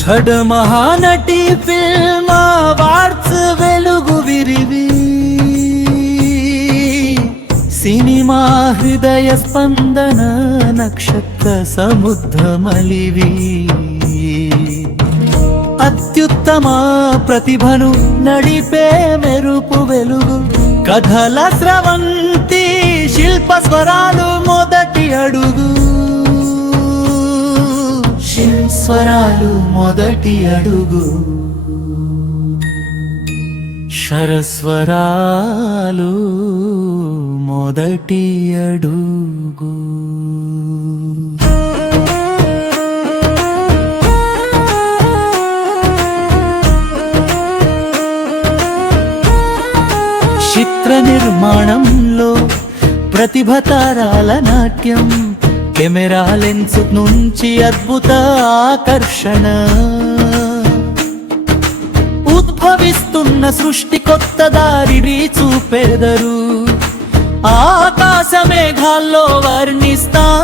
ಛಡ Mahanati film awards వెలుగు విరివి cinema హృదయ స్పందన నక్షత్ర సముద్రమలివి అత్యుత్తమ ప్రతిభను నడిపే మెరుపు వెలుగు కథల స్రవంతి శిల్ప స్వరాలు మొదటి అడుగు స్వరాలు మొదటి అడుగు శరస్వరాలు మొదటి అడుగు చిత్ర నిర్మాణంలో ప్రతిభ తారాల నాట్యం కెమెరా లెన్స్ నుంచి అద్భుత ఆకర్షణ ఉద్భవిస్తున్న సృష్టి కొత్త దారిని చూపెదరు ఆకాశ మేఘాల్లో వర్ణిస్తాం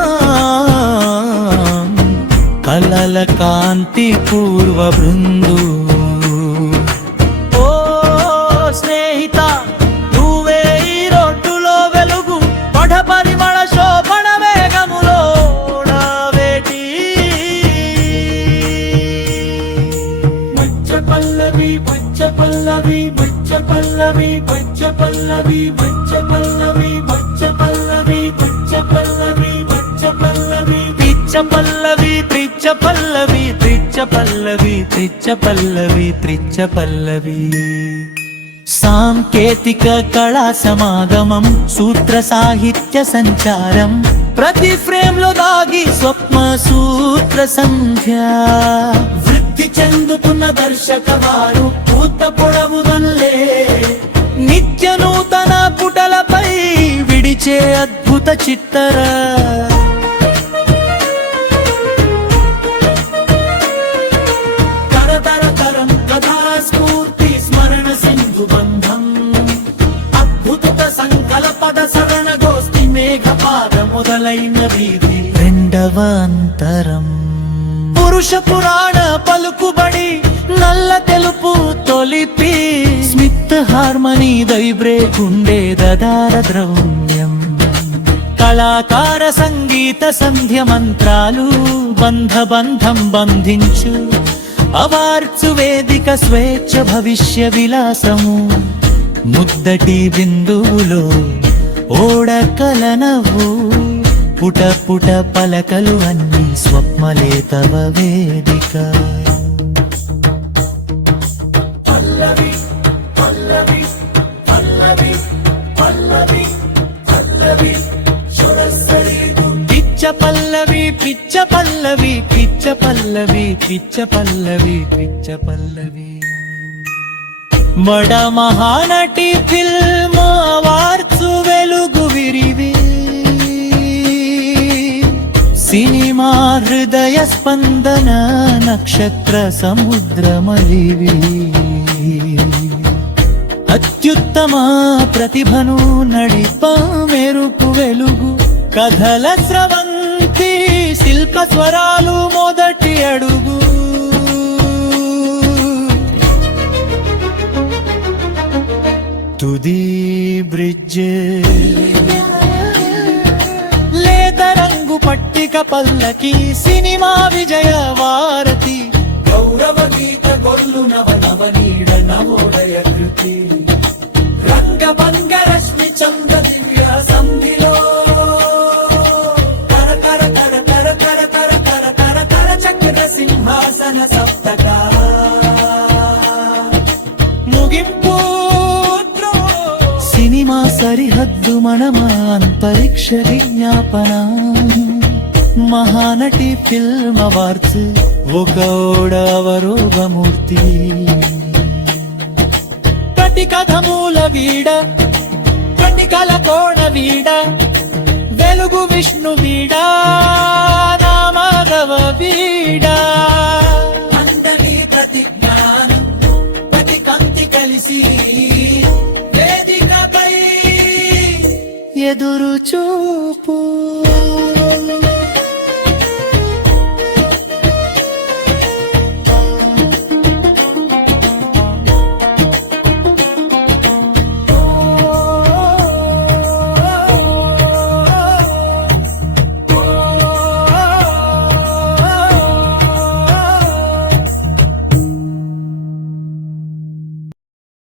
కలల కాంతి పూర్వ బృందు ఓ స్నేహిత నువ్వే ఈ రోడ్డులో వెలుగు పఢ పరిమళ శోభణ వేగములో వేటి మచ్చ పల్లవి మచ్చ పల్లవి మచ్చ పల్లవి మచ్చ పల్లవి మచ్చ పల్లవి మచ్చ పల్లవి మచ్చ పల్లవి మచ్చ పల్లవి త్రిచ్చ పల్లవి త్రిచ్చ పల్లవి త్రిచ్చ పల్లవి త్రిచ్చ పల్లవి త్రిచ్చ పల్లవి సాంకేతిక కళా సమాగమం సూత్ర సాహిత్య సంచారం ప్రతి ఫ్రేమ్ లో దాగి స్వప్న సూత్ర సంధ్య వృద్ధి చెందుతున్న దర్శక వారు పూత పొడవుదల్లే నిత్య నూతన పుటలపై విడిచే అద్భుత చిత్తర మొదలైన వీధి రెండవ అంతరం పురుష పురాణ పలుకుబడి నల్ల తెలుపు తొలిపి స్మిత్ హార్మనీ వైబ్రేట్ ఉండే దదార ద్రవ్యం కళాకార సంగీత సంధ్య మంత్రాలు బంధం బంధించు అవార్డ్స్ వేదిక స్వేచ్ఛ భవిష్య విలాసము ముద్దటి బిందువులో ఓడకల నవ్వు పుట పుట పలకలు అన్ని స్వప్నలే తవ వేదిక పల్లవి పల్లవి పల్లవి పల్లవి పల్లవి పిచ్చ పల్లవి పిచ్చ పల్లవి పిచ్చ పల్లవి పిచ్చ పల్లవి పిచ్చ పల్లవి మడ మహానటి ఫిల్మ్ అవార్డ్స్ వెలుగు విరివి సినిమా హృదయ స్పందన నక్షత్ర సముద్రమలివి అత్యుత్తమ ప్రతిభను నడిప మెరుపు వెలుగు కథల స్రవంతి శిల్ప స్వరాలు మొదటి అడుగు తుది బ్రిడ్జ్ లేత రంగు పట్టిక పల్లకి సినిమా విజయ వారతి గౌరవ గీత గొల్లు నవనీడ నవోదయ కృతి రంగ భంగ రశ్మి చంద్ర దివ్య సంధిలో కర కర కర కర కర కర కర కర కర చక్ర సింహాసన సప్తకా ముగింపు సినిమా సరిహద్దు మనమా అంతరిక్ష విజ్ఞాపన మహానటి ఫిల్మ్ అవార్డ్స్ ఒక ఓడవరోగమూర్తి కటికథ మూల వీడ కటికల కోణ వీడ వెలుగు విష్ణు వీడా నా మాధవ వీడా అందరి ప్రతి జ్ఞానం ప్రతి కంతి కలిసి వేదికపై ఎదురు చూపు